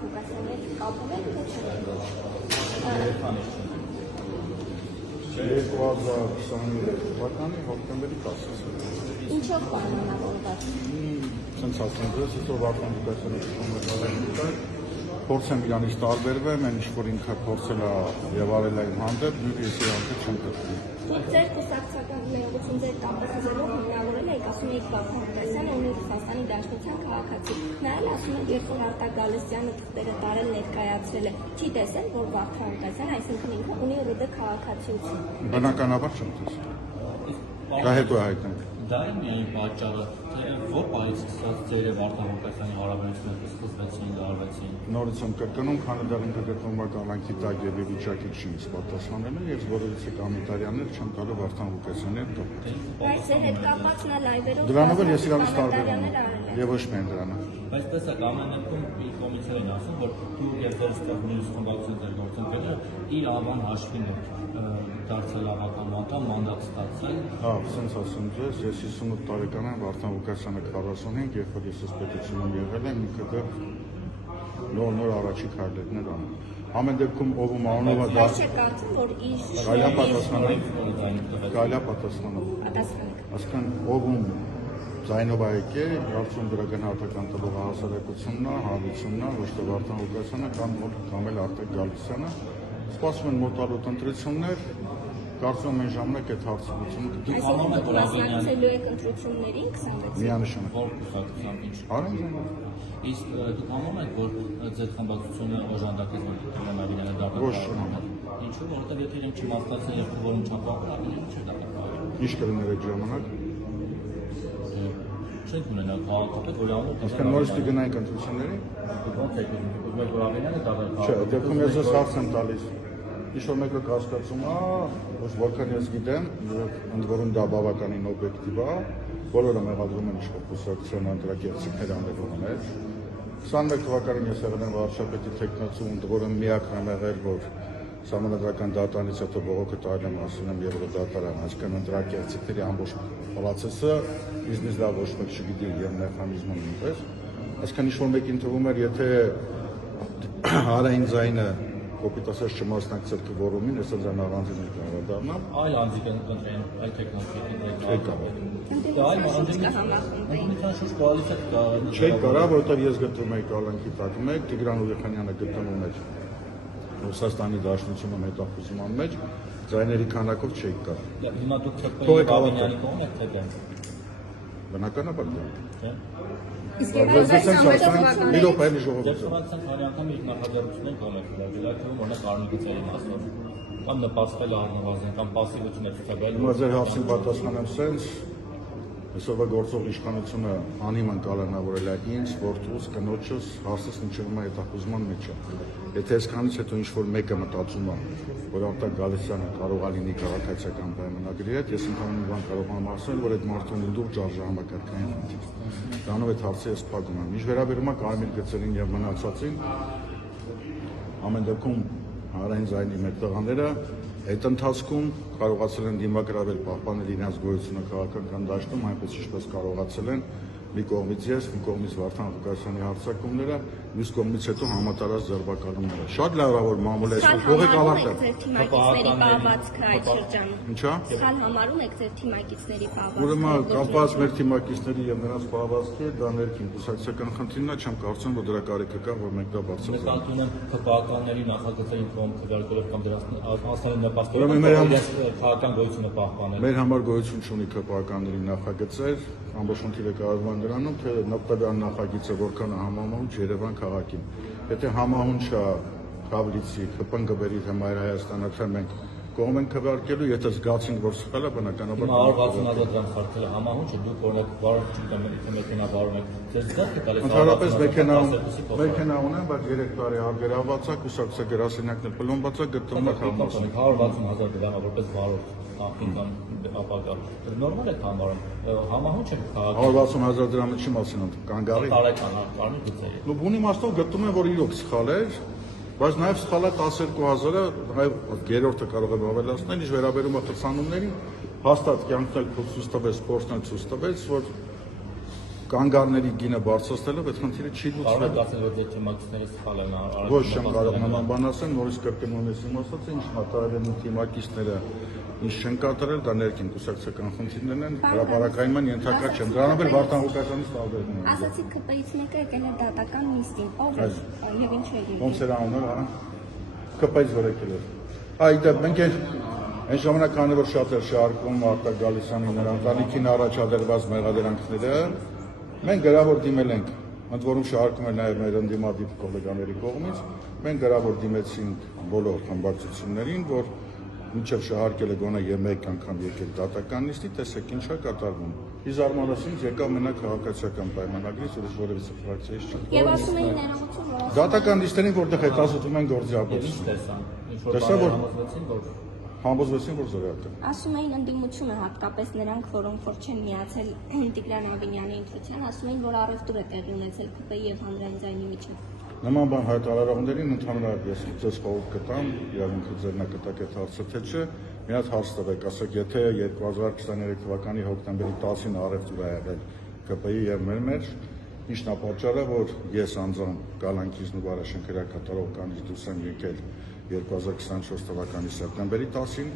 Ղուկասյանի հետ կապում եք թե չէ։ 2023 թվականի հոկտեմբերի 10-ը։ Ինչով պայմանավորված։ Սենց ասեմ ձեզ, այսօր Վարդան Ղուկասյանը կոմենտարել փորձ եմ իրանից տարբերվեմ, այն ինչ-որ ինքը փորձել է եւ արել է իմ հանդեպ, նույնիսկ ես իրանից չեմ կրկնում։ Դուք ձեր կուսակցական ներողություն ձեր տապացուցելով հիմնավորել եք, ասում եք Վարդան Ղուկասյանը ունի Ռուսաստանի Դաշնության քաղաքացի։ Նա էլ ասում է, երբ Արտակ Գալստյանը թղթերը տարել ներկայացրել է, չի տեսել, որ Վարդան Ղուկասյանը, այսինքն ինքը ունի ՌԴ քաղաքացիություն։ Բնականաբար չեմ տեսել։ Դա հետո է հայտնենք։ Դա է միայն պատճառը, թե որ պահից սկսած ձեր եւ Վարդան Ղուկասյանի հարաբերությունները սկսվեցին, դարվեցին։ Նորից եմ կրկնում, քանի դեռ ինքը գտնվում է կալանքի տակ եւ վիճակի չի ինձ պատասխանել, ես որևիցե կոմենտարիաներ չեմ տալու Վարդան Ղուկասյանի հետ կապված։ Բայց ձեր հետ կապված նա լայվերով Դրանով էլ ես իրանից տարբերվում եմ եւ ոչ միայն դրանով։ Բայց տեսակ ամեն դեպքում մի կոմիսիա են ասում, որ դու եւ ձեր ստեղծնելուց խմբակցության ձեր գործընկերները իր անվան հաշվին եք դարձել ավական անդամ, մանդատ ստացել։ Հա, սենց ասում ձեզ, ես 58 տարեկան եմ, Վարդան Ղուկասյանը 45, երբ որ ես պետությունում եղել եմ, ինքը դեռ նոր առաջի քայլերներ անում։ Ամեն դեպքում ով ում անունը դա կարծում որ իր գալա պատասխանով։ Այսինքն ով ում ձայնով այգե, կարծում դրա գնահատական տվող հասարակությունն է, հավությունն է, ոչ թե Վարդան Ղուկասյանը կամ էլ Արտակ Գալստյանը։ Սպասում են մոտալուտ ընտրություններ, կարծում եմ այն ժամանակ այդ հարցությունը մասնակցելու եք ընտրություններին 26-ին։ միանշանակ։ Որ կուսակցությամբ ինչ։ Արեն Իսկ դուք համոզվում եք, որ ձեր խմբակցությունը օժանդակեց, որ Տիգրան դա ոչ ինչու, որովհետև եթե իրենք չմասնակցեն եւ որում չափավորել, ապա չէ դա կարող։ ինչ կլիներ այդ ժամանակ։ Չենք ունենա քաղաքապետ, որ անունը Այսինքն նորից կգնայինք ընտրությունների։ ոնց է ուզում եք որ Ավենյանը դառնա։ Չէ, դեպքում ես ես հարց եմ տալիս։ Ինչ-որ մեկը կասկածում է, ոչ որքան ես գիտեմ, ընդ որում դա բավականին օբյեկտիվ է, բոլորը մեղադրում են իշխող կուսակցության անդրակերտիկներ անդրողներ։ 21 թվականին ես եղել եմ վարչապետի թեկնածու, ընդ որում միակն եմ եղել, որ Սահմանադրական դատարանից հետո բողոքը տարել եմ ասում եմ Եվրոդատարան, այսինքն անդրակերտիկների ամբողջ պալացեսը իզնից լավ ոչ մեկ չգիտի եւ մեխանիզմը նույնպես։ Այսինքն ինչ-որ մեկին թվում էր, եթե հարային ձայնը կոպիտ ասած չմասնակցել կվորումին, ես էլ ձայն առանձին կարող դառնամ։ Այլ անձիկ են կընտրեն, այլ տեխնոլոգիաների Չէ կարա, որովհետև ես գտնվում եի կալանքի տակ մեկ, Տիգրան Ուրեխանյանը գտնվում էր Ռուսաստանի Դաշնությունում հետախուզման մեջ, ձայների քանակով չէի կար։ Հիմա դուք թփ Ավենյանի կողմ եք թե դեմ։ Բնականաբար դա։ Իսկ մի րոպե մի ժողովուրդ։ Ձեր խմբակցության քանի անգամ իր նախաձեռնությունն կողմեք դարձել, այդ թվում օրինակ Արմենիայի մասով կամ նպաստել առնվազն կամ пассивություն է ցուցաբերել։ Հիմա ձեր հարցին պատասխանեմ սենց, այսօրվա գործող իշխանությունը անիման կալանավորել է ինձ, որդուս, կնոջս, հարցս մինչև հետախուզման մեջ է։ Եթե այսքանից հետո ինչ-որ մեկը մտածում է, որ Արտակ Գալստյանը կարող է լինի քաղաքացիական պայմանագրի հետ, ես ընդհանուր բան կարող եմ ասել, որ այդ մարդուն լուրջ արժե համակարգային խնդիր։ Դրանով այդ հարցը ես փակում եմ։ Ինչ վերաբերում է կարմիր գծերին եւ մնացածին, ամեն դեպքում հանրային ձայնի մեր տղաները այդ ընթացքում կարողացել են դիմագրավել պահպանել իրենց գոյությունը քաղաքական դաշտում, այնպես ինչպես կարողացել են մի կողմից ես, մի կողմից Վարդան Ղուկասյանի հարձակումները, մյուս կողմից հետո համատարած ձերբակալումները։ Շատ լավավոր մամուլ է, փողեք ավարտել։ Թիմակիցների պահվածքը այդ շրջանում։ Ինչա՞։ Սխալ համարում եք ձեր թիմակիցների պահվածքը։ Ուրեմն կապված մեր թիմակիցների եւ նրանց պահվածքի հետ դա ներքին կուսակցական խնդիրն է, չեմ կարծում, որ դրա կարիքը կա, որ մենք դա բարձրացնենք։ Նկատում եմ ՀՊԱ-ականների նախագծային կողմ քվեարկելով կամ դրանց անձնարար նպաստելով քաղաքական գոյությունը պահպանել։ Մեր համար գոյություն չունի ՀՊԱ-ականների նախագծեր, ամբողջ խնդիրը կառավարվում դրանում, թե նպտաբյան նախագիծը որքան է համահունչ Երևան քաղաքին։ Եթե համահունչ է Խավրիցի, ՀՊԸ-ը թե Մայր Հայաստանը, թե մենք կողմ ենք քվեարկելու, եթե զգացինք, որ սխալ է, բնականաբար 160,000 դրամ խարդել համահունչը դուք օրինակ վարող չգիտեմ, եթե մեքենա վարում եք, ձեզ ձեռք է տալիս։ Ընդհանրապես մեքենա ունեմ, բայց 3 տարի արգելավված է, կուսակցության գրասենյակն էլ պլոմբած է, գտնվում է քաղաքում։ 160,000 դրամ որպես վարող ապինքան ապագա։ Նորմալ է համարում։ Համահունչ է քաղաքի։ 160,000 դրամը չի մասին կանգ առի։ Տարեկան կարմիր գծերի։ Ու բունի իմաստով գտնում եմ, որ իրոք սխալ էր, բայց նաև սխալ է 12,000-ը, այլ երրորդը կարող եմ ավելացնել, ինչ վերաբերում է խցանումներին, հաստատ կյանքն էլ ցույց տվեց, սպորտն էլ ցույց տվեց, որ կանգառների գինը բարձրացնելով այդ խնդիրը չի Կարող եք լուծվել։ ասել, որ ձեր թիմակիցները սխալ են արել։ Ոչ, չեմ կարող նման բան ասել, նորից կրկնում ես իմ ասածը, ինչ մտարել են թիմակիցները ինչ չեն կատարել, դա ներքին կուսակցական խնդիրներն են, հրապարակայնման ենթակա չեն։ Դրանով էլ Վարդան Ղուկասյանից տարբերվում են։ Ասացի ԿՊ-ից մեկը եկել է դատական նիստին, ով է եւ ինչ է եղել։ Ոնց էր անունը, հա։ ԿՊ-ից որ եկել էր։ Այդտեղ մենք այն ժամանակ քանի որ շատ էր շարքում Արտակ Գալստյանի նրա ընտանիքին առաջադրված մեղադրանքները, մենք գրավոր դիմել ենք, ընդ որում շարքում էր նաև մեր ընդդիմադիր գոլեգաների կողմից, մենք գրավոր դիմեցինք բոլոր խմբակցություններին, որ մինչև շահարկել է գոնե եւ մեկ անգամ եկել դատական նիստի, տեսեք ինչ է կատարվում։ Իզարմանասինց եկավ մենակ քաղաքացիական պայմանագրից, ուրիշ որևիցե ֆրակցիայից չէ։ Եվ ասում էին ներողություն, որ Դատական նիստերին որտեղ հետազոտում են գործի Ինչ ապացույց։ տեսան։ Ինչ որ Տեսա, որ- համոզվեցին, որ Համոզվեցին, որ զորյալ է։ ասում էին ընդդիմությունը հատկապես նրանք, որոնք որ չեն միացել Տիգրան Ավինյանի ընտրության, ասում էին, որ առևտուր է տեղի ունեցել ԿՊ-ի եւ հանրային ձայնի միջեւ։ Նման բան հայտարարողներին ընդհանրապես ես ձեզ խորհուրդ կտամ, իրավունքը ձեռնա կտակ այդ հարցը թե չէ, մի հատ հարց տվեք, ասեք, եթե 2023 թվականի հոկտեմբերի 10-ին առևտուր է եղել ԿՊ-ի եւ մեր մեջ, ինչն է պատճառը, որ ես անձամբ Գալանքիզն ու Վարաշեն քրեակատարող կանդիդուս եմ եկել 2024 թվականի սեպտեմբերի 10-ին,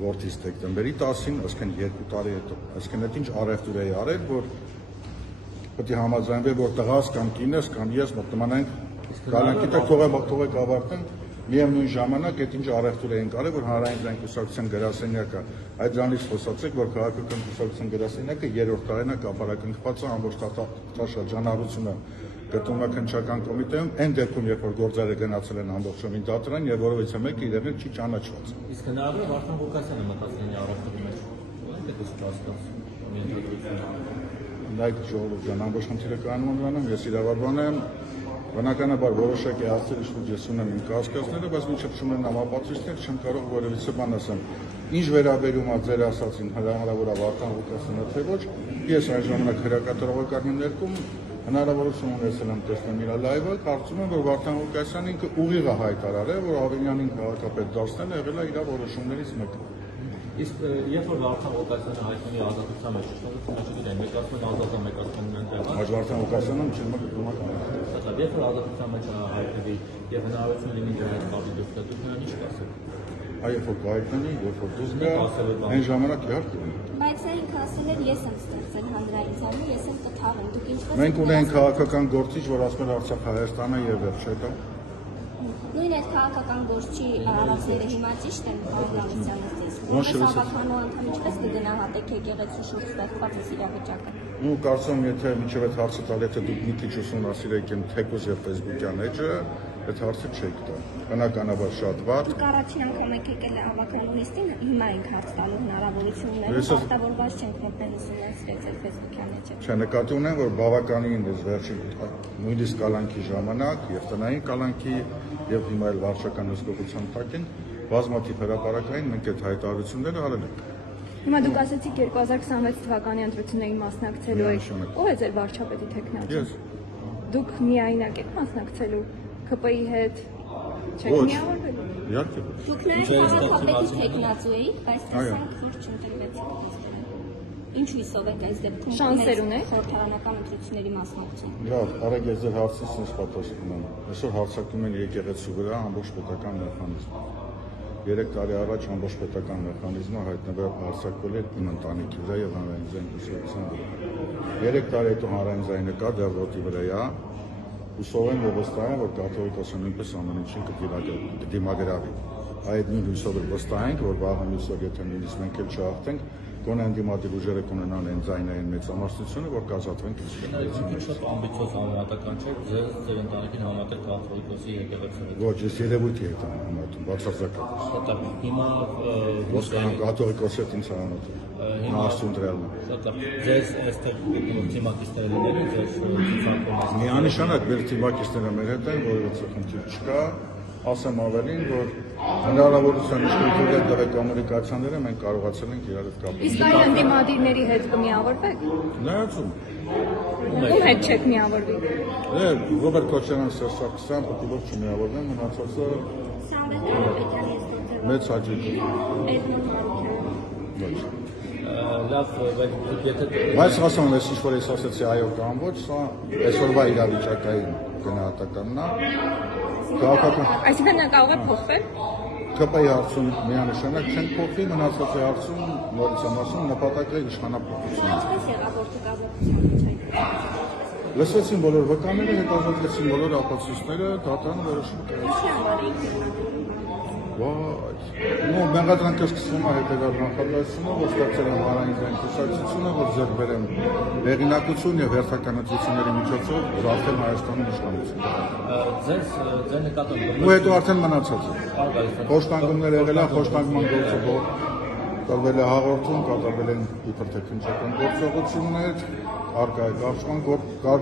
որդիս դեկտեմբերի 10-ին, այսինքն 2 տարի հետո։ Այսինքն այդ ինչ առևտուր է արել, որ պետք է համաձայնվի, որ տղաս կամ կինս կամ ես մտնանանք Գալանքի տակ թողեք ավարտեն, միևնույն ժամանակ այդ ինչ առևտուր էին կարել, որ հանրային ձայն կուսակցության գրասենյակը, այդ դրանից խոսացեք, որ քաղաքական կուսակցության գրասենյակը 3-րդ տարին է կապարակնքված է ամբողջ շրջանառությունը գտնվում է քննչական կոմիտեում, այն դեպքում, երբ որ գործերը գնացել են ամբողջովին դատարան եւ որովհետեւ մեկը իրեն չի ճանաչված։ իսկ հնարավոր է Վարդան Ղուկասյանը մտածել առևտրի մեջ։ Ո՞նց է հասկացում։ Նայեք ժողովուրդ ջան, ամբողջ խնդիրը կանում նրանում, ես իրավաբան եմ, բնականաբար որոշակի հարցերի շուրջ ես ունեմ իմ կասկածները, բայց մինչև չունեմ համապատասխաններ, չեմ կարող որևիցե բան ասեմ։ Ինչ վերաբերում է ձեր ասածին, հնարավոր է Վարդան Ղուկասյանը թե ոչ, ես այն ժամանակ հրակատարողականի ներքում հնարավորություն ունեցել եմ տեսնել իր լայվը, կարծում եմ, որ Վարդան Ղուկասյանն ինքը ուղիղ է հայտարարել, որ Ավինյանին քաղաքապետ դարձնելը եղել է իր որոշումներից մեկը։ Իսկ երբ որ Վարդան Ղուկասյանը հայտնի ազատության մեջ, չգիտեմ, մեկ ասում են ազատ է, մեկ ասում են այնտեղ։ Բայց Վարդան Ղուկասյանը չեմ գտնում։ Երբ որ ազատության մեջ հայտնվի եւ հնարավորություն լինի դրա հետ կապի դուրս դուք նրան ինչ կասեք։ Այո, որ կայքնի, երբ որ դուրս գա, այն ժամանակ իհարկե։ Բայց նա ինքը ասել էր, ես եմ ստեղծել հանրային ձայնը, ես եմ կթաղեմ, դուք ինչպես Մենք ունենք քաղաքական գործիչ, որ ասում է Արցախ Հայաստանը եւ վերջ է դա։ նույն այդ քաղաքական գործի առածները հիմա ճիշտ են Գալստյանը ասես։ Ոնց Որպես շփվեց։ ավականու անդամ ինչպես կգնահատեք եկեղեցու շուրջ ստեղծված այս իրավիճակը։ Ну, կարծում եմ, եթե միջև այդ հարցը տալ, եթե դուք մի քիչ ուսումնասիրեք իմ թեկուզ եւ Facebook-յան էջը, այդ հարցը չեք տա։ Բնականաբար շատ վատ։ Դուք առաջին անգամ եք եկել ավականու նիստին, հիմա ենք հարց տալու հնարավորություն ունենք, պարտավորված չենք մտնել ուսումնասիրել ձեր Facebook-յան էջը։ Չէ, նկատի ունեմ, որ բավականին ես վերջին նույնիսկ կալանքի ժամանակ եւ տնային կալանքի եւ հիմա էլ վարչական հսկողության տակ են բազմաթիվ հրապարակային մենք այդ հայտարարությունները արել ենք։ Հիմա դուք ասացիք 2026 թվականի ընտրություններին մասնակցելու եք։ Ո՞վ է ձեր վարչապետի թեկնածուն։ Ես Դուք միայնակ եք մասնակցելու ԿՊ-ի հետ։ Չեք Ոչ։ միավորվելու։ իհարկե։ Դուք նաև քաղաքապետի թեկնածու էիք, բայց տեսանք, որ չընտրվեցիք։ Ինչ հույսով եք այս դեպքում Շանսեր ունեք։ խորհրդարանական ընտրությունների մասնակցության։ Լավ, արեք ես ձեր հարցից ինձ պատասխանում եմ։ Այսօր հարձակվում են եկեղեցու վրա ամբողջ պետական մեխանիզմ։ 3 տարի առաջ ամբողջ պետական մեխանիզմը հայտնվել հարձակվել էր իմ ընտանիքի վրա եւ հանրային ձայն կուսակցության վրա։ 3 տարի հետո հանրային ձայնը կա դեռ ոտի վրա է։ Հուսով եմ եւ վստահ եմ, որ կաթողիկոսը նույնպես ամեն ինչին կդիմագրավի։ Այդ նույն հույսով վստահ ենք, որ վաղը մյուսօր եթե նույնիսկ մենք էլ չհաղթենք, գոնե ընդդիմադիր ուժերը կունենան այն ձայնային մեծամասնությունը, որ կազատվեն քրիստոնեությունից։ Շատ ամբիցիոզ համապատասխան չէ, ձեր ընտանիքին համատեղ կաթողիկոսի եկեղեցու։ Ոչ, ես երևույթի հետ եմ համատում, բացարձակապես։ Դա հիմա Ոսկան կաթողիկոսի հետ ինձ համատում։ Նա աստուն դրելն է։ ձեզ այստեղ թիմակիցները լինելու ձեր ցուցակում Միանշանակ մեր թիմակիցները մեր հետ են, որովհետեւ խնդիր չկա, ասեմ ավելին, որ հնարավորության իշխանությունների տելեկոմունիկացիաները մենք կարողացել ենք իրար հետ կապել։ Իսկ այլ ընդդիմադիրների հետ կմիավորվեք։ Նայածում։ Ում հետ չեք միավորվի։ Ռոբերտ Քոչարյան, Սերժ Սարգսյան, պատիվով չմիավորվեն, մնացածը Սամվել Կարապետյանի ես մեծ հաճույք։ Էդմոն Մարուկյան։ Ոչ։ լավ, բայց եթե Բայց ասում ես ինչ որ ես ասացի այո կամ ոչ, սա այսօրվա իրավիճակային գնահատականն է։ Քաղաքական Այսինքն նա կարող է փոխվել։ ԿՊ-ի հարցում միանշանակ չեն փոխվի, մնացածի հարցում նորից եմ ասում նպատակը իշխանապողություն։ Ինչպես եղավ որ կազմակերպության մեջ այդ Լսվեցին բոլոր վկաները, հետազոտվեցին բոլոր ապացույցները, դատարանը որոշում կայացրեց։ Ինչի համար էիք Նո, մեղադրանքը սկսվում է հետևյալ նախադասությունը, որ ստացել եմ հանրային կուսակցությունը, որ ձեռք բերեմ հեղինակություն եւ հերթականացությունների միջոցով զարթել Հայաստանում իշխանություն։ ձեր նկատմամբ Ու հետո արդեն մնացած է։ Խոշտանգումներ եղել են, խոշտանգման գործով տրվել է հաղորդում, կատարվել են իբր թե քննչական գործողություններ, առկա է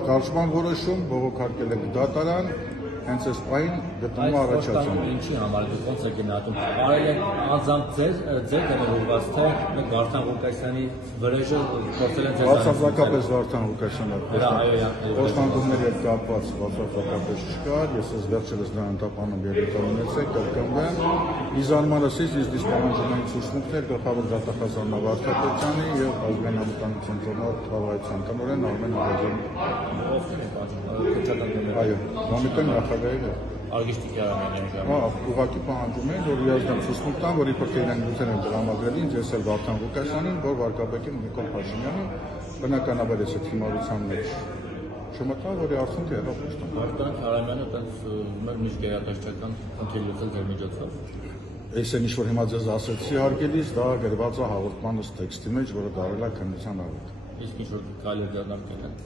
կարճման որոշում, բողոքարկել է դատարան, հենց այս պահին գտնվում է առաջացում։ Ինչի համար դուք ոնց եք գնահատում։ Արել են անձամբ ձեր դեմերուված թե Վարդան Ղուկասյանի վրեժը փորձել են ձեզ Բացարձակապես Վարդան Ղուկասյանը այո, խոշտանգումների հետ կապված բացարձակապես չկար, ես ես վերջերս դրան տապանում երեքա ունեցեք, կրկնվեմ, ի զարմանալից իսկ պահանջում են ցուցմունքներ գլխավոր դատախազան Վարդապետյանի եւ ազգային անվտանգության ծառայության տնօրեն Արմեն Աղաջյանի։ Այո, մոնիտորինգ նախագահի Արգիշտի Կիարյանյանը։ Ուղղակի պահանջում են, որ իրազդեմ ցուցմունք տան, որ իբր թե իրենք գուցեն են տրամադրել ինձ, ես էլ Վարդան Ղուկասյանին, որ վարկաբեկին Նիկոլ Փաշինյանին, բնականաբար ես այդ հիմարության մեջ չմտա, որի արդյունքը եղավ պաշտպան։ Վարդան Կիարյանը այդպես մեր միշտ գերատեսչական խնդիր լուծել ձեր միջոցով։ Այս են ինչ-որ հիմա ձեզ ասեցի հարգելիս, դա գրված է հաղորդմանս տեքստի մեջ, որը դարել է քննության առիթ։ Իսկ ինչ-որ քայլեր ձեռնարկել են։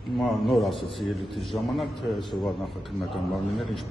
Հիմա նոր ասացի ելույթի ժամանակ, թե այսօրվա նախաքննական մարմինները ինչպես